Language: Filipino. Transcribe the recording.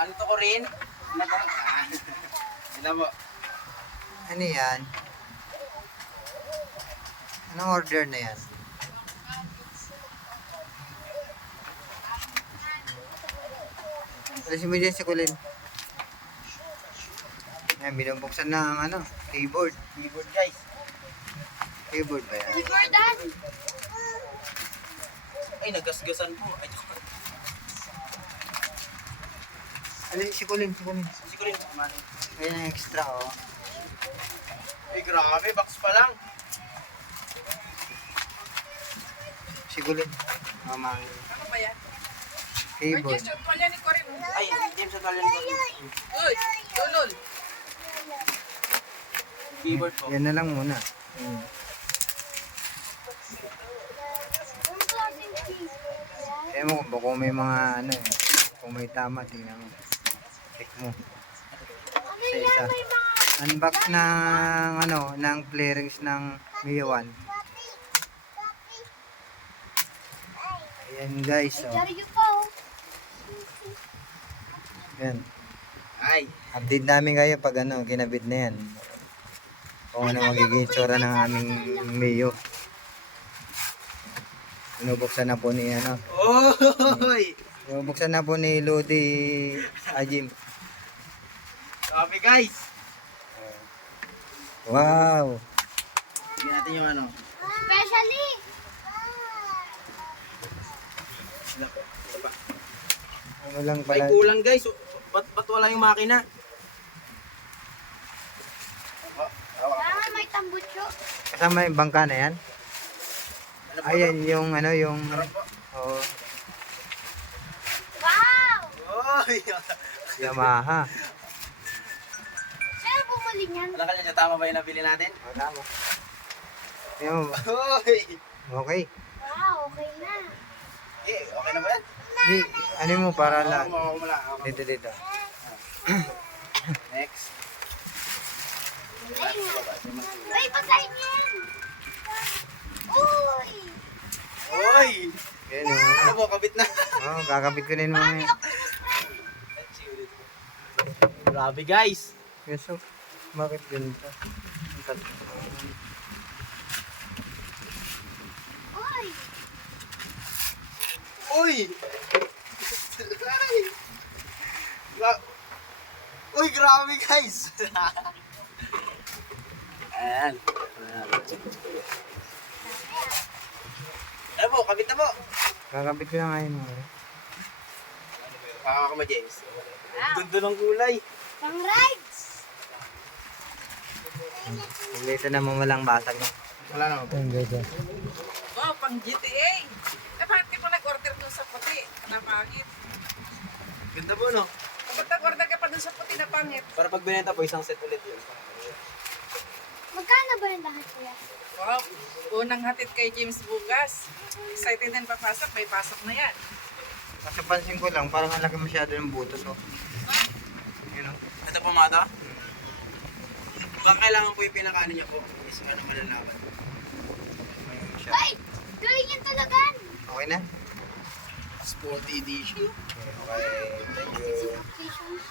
ano to ko rin? Ito po. Ano yan? Anong order na yan? Alisin mo dyan si Kulin. Ayan, binubuksan na ang ano, keyboard. Keyboard guys. Keyboard ba yan? Jordan! Ay, nagasgasan po. Ay, Alisin si Kulin, si Kulin. siguro yung man. Ayan ang extra, oh. Ay, grabe. Box pa lang. Si Kulin. Mama. Ano ba yan? Keyboard. Ay, pala ni Corin. Ay, James at Valen ko. Uy, lulol. Keyboard po. Yan na lang muna. Kaya mo kung may mga ano eh. Kung may tama, tingnan mo. Check mo. Isa-isa. Unbox ng ano, ng playrings ng Mio 1. Ayan guys, oh. Diyan pa oh. Ayan. Ay. Update namin kayo pag ano, kinabit na yan. Kung ano magiging itsura ng aming Mio. Binubuksan na po ni ano. Oy! Binubuksan na po ni Lodi Ajim. Grabe guys. Wow! Tingnan natin yung ano. Especially. Ano lang Ay, pala. kulang guys. Ba't wala yung makina? Parang may tambucho. Kasama yung bangka na yan? Ano po? Ayan yung ano yung... Ano po? Oh, Wow! Oy! Yamaha. Sino bumuli niyan? Wala ka dyan, tama ba yung nabili natin? Oh, tama. Ayan mo. Oy! Okay. Wow, okay na. Eh, okay na ba yan? Di, ano mo para Wala. lang. Wala. Dito, dito. Next. Ay, pagkain yan! Uy! Oy! Ayan yung ano. Ano po, kabit na. Oh, kakapit ko rin mamaya. Grabe guys. Yes, so, bakit ganito? Uy! Uy! Uy, grabe guys! Ayan. Ano po, kabit na po. Kakapit ko na ngayon mo. Kaka mo, James. Ganda ng kulay. Pang rides! Dito naman walang basag. Wala naman po. Ayan, guys. Oh, pang GTA. Eh, bakit di mo nag-order dun sa puti? Napangit. Ganda po, no? Kapag nag-order ka pa dun sa puti na pangit. Para pag binenta po, isang set ulit yun. Magkano ba yung lahat kuya? Wow, unang hatid kay James bukas. Excited din papasok, may pasok na yan. Kasi pansin ko lang, parang ang laki masyado ng butos. Oh. You know? Ito po, mata. Baka kailangan po yung pinakaano niya po. Is ano malalaban. Ayun siya. Ay! Galing yan talagan! Okay na? Sporty edition. Okay, thank you. Specifications.